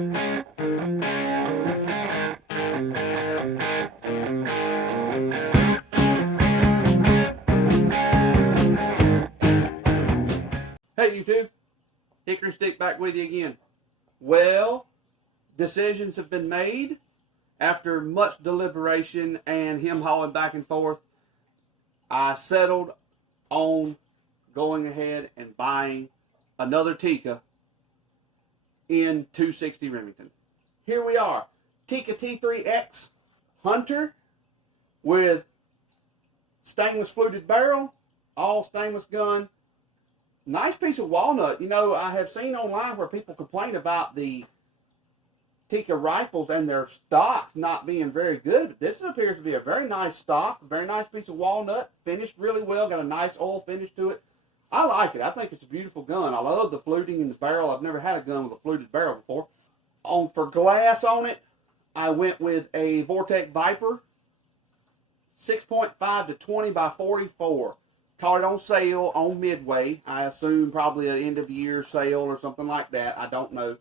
Hey YouTube, Hickory Stick back with you again. Well, decisions have been made after much deliberation and him hauling back and forth. I settled on going ahead and buying another Tikka in 260 Remington. Here we are, Tikka T3x Hunter with stainless fluted barrel, all stainless gun. Nice piece of walnut. You know, I have seen online where people complain about the Tikka rifles and their stocks not being very good. This appears to be a very nice stock, very nice piece of walnut, finished really well, got a nice oil finish to it. I like it. I think it's a beautiful gun. I love the fluting in the barrel. I've never had a gun with a fluted barrel before. For glass on it, I went with a Vortex Viper, 6.5 to 20 by 44. Caught it on sale on Midway. I assume probably an end-of-year sale or something like that. I don't know.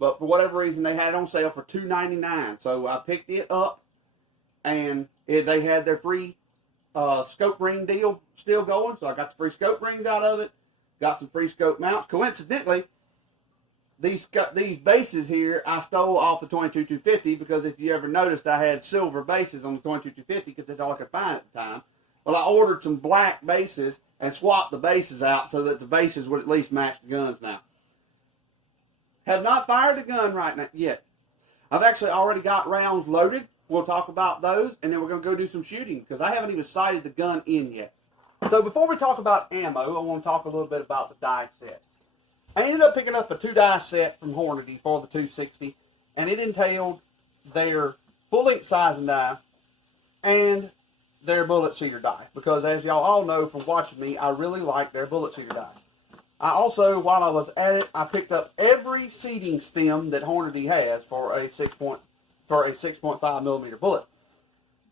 But for whatever reason, they had it on sale for $2.99. So I picked it up, and they had their free scope ring deal still going. So I got the free scope rings out of it. Got some free scope mounts. Coincidentally, these bases here I stole off the 22-250 because if you ever noticed, I had silver bases on the 22-250 because that's all I could find at the time. Well, I ordered some black bases and swapped the bases out so that the bases would at least match the guns now. Have not fired the gun right now yet. I've actually already got rounds loaded. We'll talk about those, and then we're going to go do some shooting because I haven't even sighted the gun in yet. So before we talk about ammo, I want to talk a little bit about the die sets. I ended up picking up a 2-die set from Hornady for the 260, and it entailed their full-length sizing die and their bullet seeder die, because as y'all all know from watching me, I really like their bullet seeder die. I also, while I was at it, I picked up every seating stem that Hornady has for a 6.5 millimeter bullet.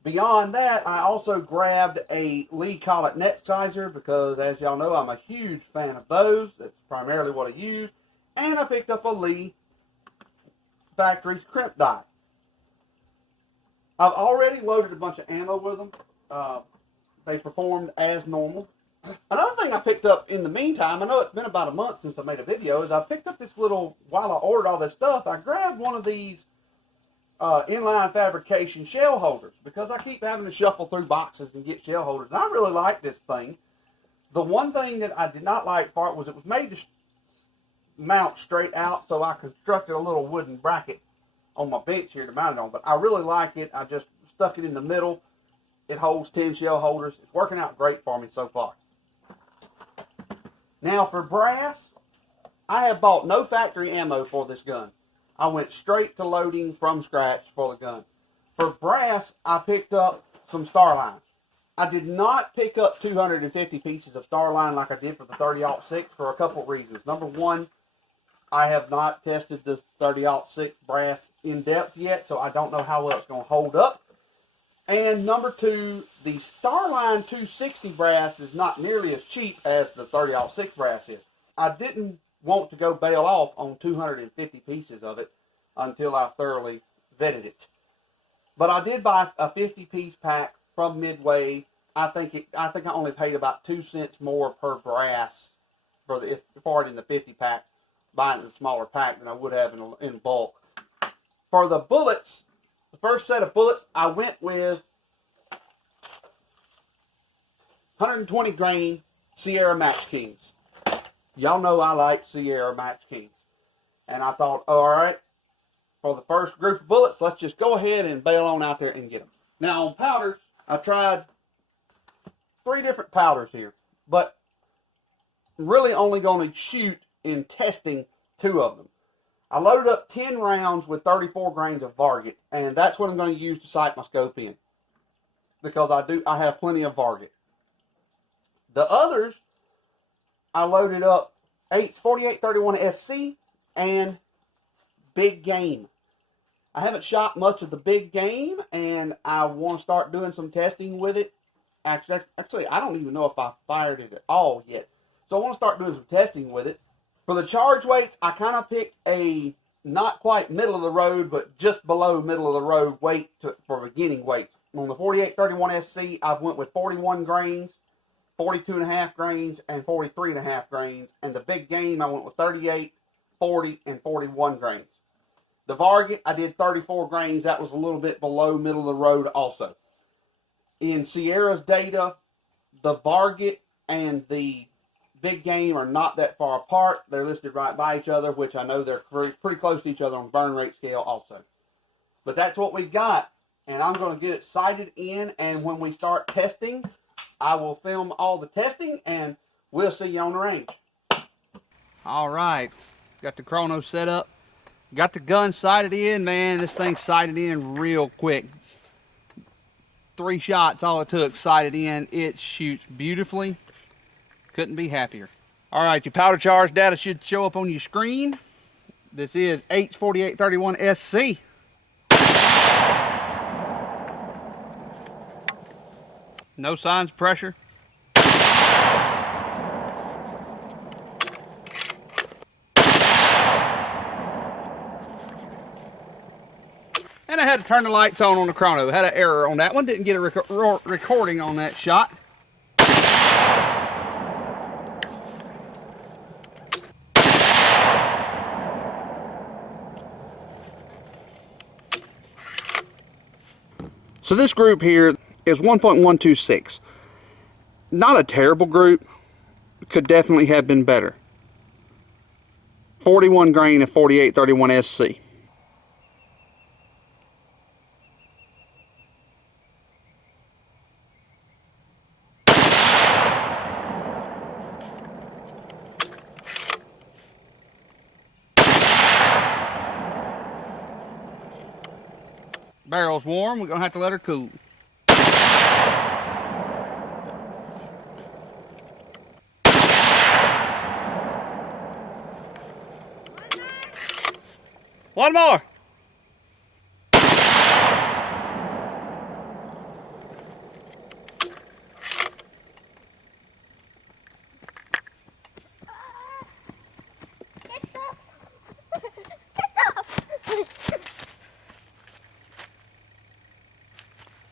Beyond that, I also grabbed a Lee collet neck sizer because, as y'all know, I'm a huge fan of those. That's primarily what I use. And I picked up a Lee factory crimp die. I've already loaded a bunch of ammo with them. They performed as normal. Another thing I picked up in the meantime, I know it's been about a month since I made a video, is I picked up this little, while I ordered all this stuff, I grabbed one of these inline fabrication shell holders because I keep having to shuffle through boxes and get shell holders. And I really like this thing. The one thing that I did not like for it was it was made to mount straight out, so I constructed a little wooden bracket on my bench here to mount it on. But I really like it. I just stuck it in the middle. It holds 10 shell holders. It's working out great for me so far. Now for brass, I have bought no factory ammo for this gun. I went straight to loading from scratch for the gun. For brass, I picked up some Starlines. I did not pick up 250 pieces of Starline like I did for the 30-06 for a couple of reasons. Number one, I have not tested the 30-06 brass in depth yet, so I don't know how well it's going to hold up. And number two, the Starline 260 brass is not nearly as cheap as the 30-06 brass is. I didn't want to go bail off on 250 pieces of it until I thoroughly vetted it. But I did buy a 50-piece pack from Midway. I think I only paid about 2 cents more per brass for it in the 50 pack, buying it in a smaller pack than I would have in bulk. For the bullets, the first set of bullets, I went with 120 grain Sierra Match Kings. Y'all know I like Sierra Match Kings. And I thought, all right, for the first group of bullets, let's just go ahead and bail on out there and get them. Now on powders, I tried 3 different powders here, but really only going to shoot in testing 2 of them. I loaded up 10 rounds with 34 grains of Varget, and that's what I'm going to use to sight my scope in, because I have plenty of Varget. The others, I loaded up 4831 SC and Big Game. I haven't shot much of the Big Game, and I want to start doing some testing with it. Actually, I don't even know if I fired it at all yet. So I want to start doing some testing with it. For the charge weights, I kind of picked a not quite middle of the road, but just below middle of the road weight for beginning weights. On the 4831 SC, I've went with 41 grains, 42.5 grains, and 43.5 grains. And the big game, I went with 38, 40, and 41 grains. The Varget, I did 34 grains. That was a little bit below middle of the road also. In Sierra's data, the Varget and the big game are not that far apart. They're listed right by each other, which I know they're pretty close to each other on burn rate scale also. But that's what we got, and I'm going to get it sighted in, and when we start testing, I will film all the testing, and we'll see you on the range. All right, got the chrono set up. Got the gun sighted in, man. This thing's sighted in real quick. 3 shots, all it took, sighted in. It shoots beautifully. Couldn't be happier. All right, your powder charge data should show up on your screen. This is H4831SC. No signs of pressure. And I had to turn the lights on the chrono. Had an error on that one. Didn't get a recording on that shot. So this group here is 1.126. Not a terrible group. Could definitely have been better. 41 grain of 4831 SC. Barrel's warm, we're gonna have to let her cool. One more.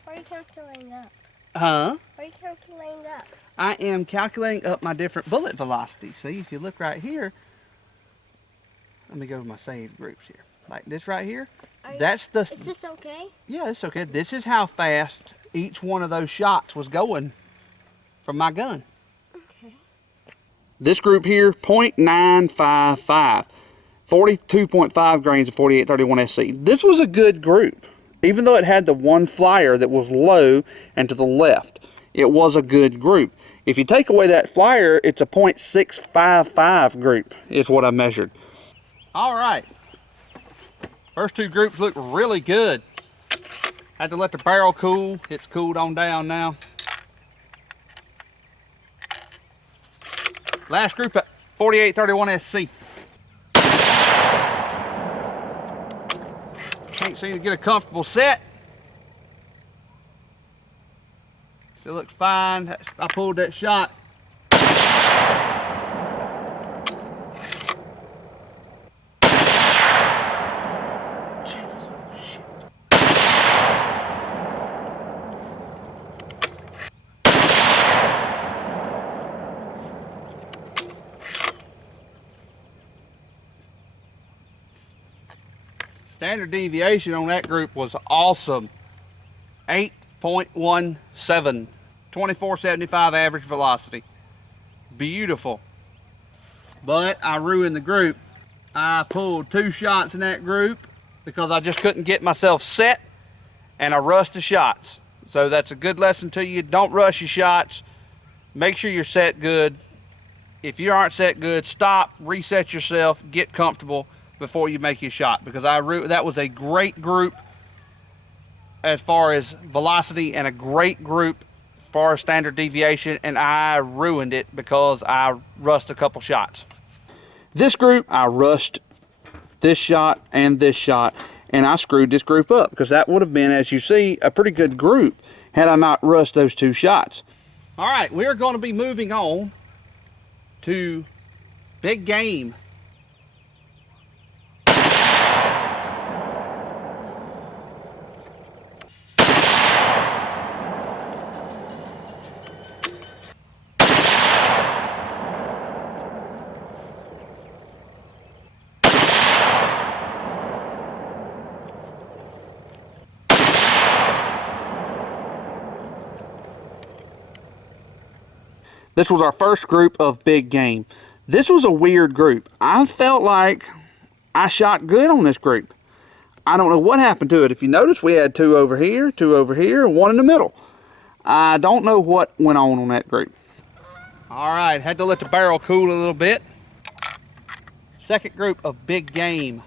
What are you calculating up? Huh? What are you calculating up? I am calculating up my different bullet velocities. See, if you look right here, let me go to my saved groups here. Like this right here, that's the... Is this okay? Yeah, it's okay. This is how fast each one of those shots was going from my gun. Okay. This group here, 0.955. 42.5 grains of 4831 SC. This was a good group. Even though it had the one flyer that was low and to the left, it was a good group. If you take away that flyer, it's a 0.655 group is what I measured. All right. First 2 groups look really good. Had to let the barrel cool. It's cooled on down now. Last group at 4831 SC. Can't seem to get a comfortable set. Still looks fine. I pulled that shot. Standard deviation on that group was awesome. 8.17, 2475 average velocity. Beautiful. But I ruined the group. I pulled 2 shots in that group because I just couldn't get myself set, and I rushed the shots. So that's a good lesson to you. Don't rush your shots. Make sure you're set good. If you aren't set good, stop, reset yourself, get comfortable before you make your shot, because that was a great group as far as velocity and a great group as far as standard deviation, and I ruined it because I rushed a couple shots. This group, I rushed this shot and this shot, and I screwed this group up because that would have been, as you see, a pretty good group had I not rushed those 2 shots. All right, we're going to be moving on to big game. This was our first group of big game. This was a weird group. I felt like I shot good on this group. I don't know what happened to it. If you notice, we had two over here, and one in the middle. I don't know what went on that group. All right, had to let the barrel cool a little bit. Second group of big game.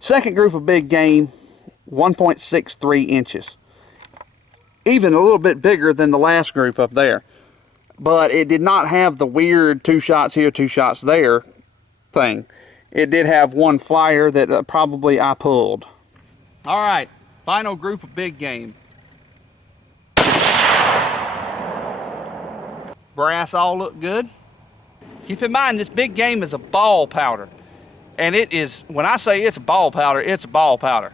Second group of big game, 1.63 inches. Even a little bit bigger than the last group up there. But it did not have the weird 2 shots here, 2 shots there thing. It did have one flyer that probably I pulled. All right, final group of big game. Brass all look good. Keep in mind, this big game is a ball powder. And it is, when I say it's a ball powder, it's a ball powder.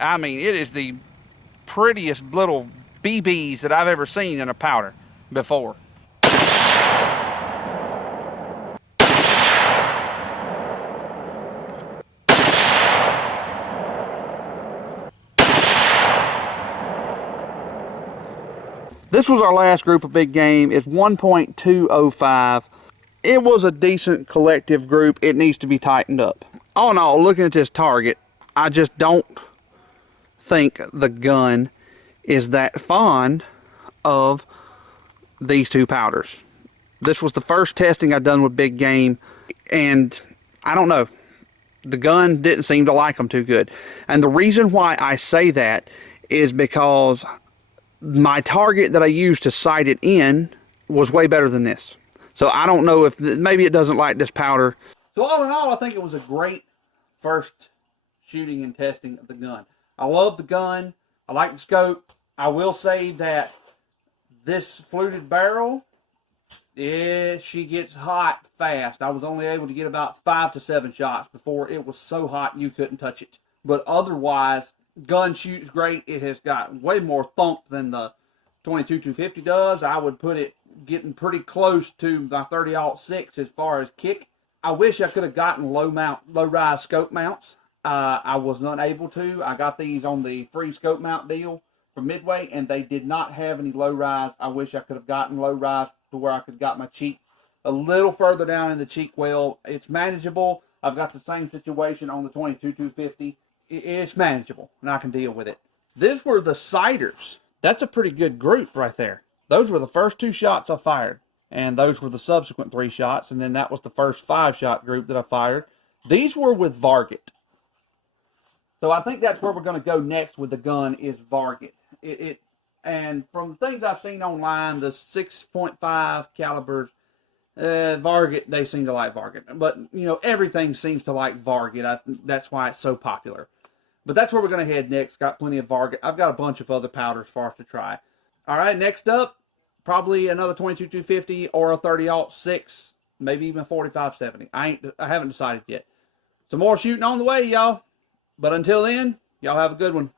I mean, it is the prettiest little BBs that I've ever seen in a powder before. This was our last group of big game. It's 1.205. It was a decent collective group. It needs to be tightened up. All in all, looking at this target, I just don't think the gun is that fond of these two powders. This was the first testing I've done with big game, and I don't know. The gun didn't seem to like them too good. And the reason why I say that is because my target that I used to sight it in was way better than this. So I don't know if, maybe it doesn't like this powder. So all in all, I think it was a great first shooting and testing of the gun. I love the gun. I like the scope. I will say that this fluted barrel, she gets hot fast. I was only able to get about 5 to 7 shots before it was so hot you couldn't touch it. But otherwise, gun shoots great. It has got way more thump than the 22-250 does. I would put it getting pretty close to my 30-06 as far as kick. I wish I could have gotten low rise scope mounts. I was not able to. I got these on the free scope mount deal from Midway, and they did not have any low rise. I wish I could have gotten low rise to where I could got my cheek a little further down in the cheek well. It's manageable. I've got the same situation on the 22-250. It's manageable, and I can deal with it. These were the sighters. That's a pretty good group right there. Those were the first 2 shots I fired, and those were the subsequent 3 shots, and then that was the first 5-shot group that I fired. These were with Varget. So I think that's where we're going to go next with the gun is Varget. And from the things I've seen online, the 6.5 calibers, Varget, they seem to like Varget. But, you know, everything seems to like Varget. That's why it's so popular. But that's where we're going to head next. Got plenty of Varget. I've got a bunch of other powders for us to try. All right, next up, probably another 22-250 or a 30-06, maybe even 45-70. I haven't decided yet. Some more shooting on the way, y'all. But until then, y'all have a good one.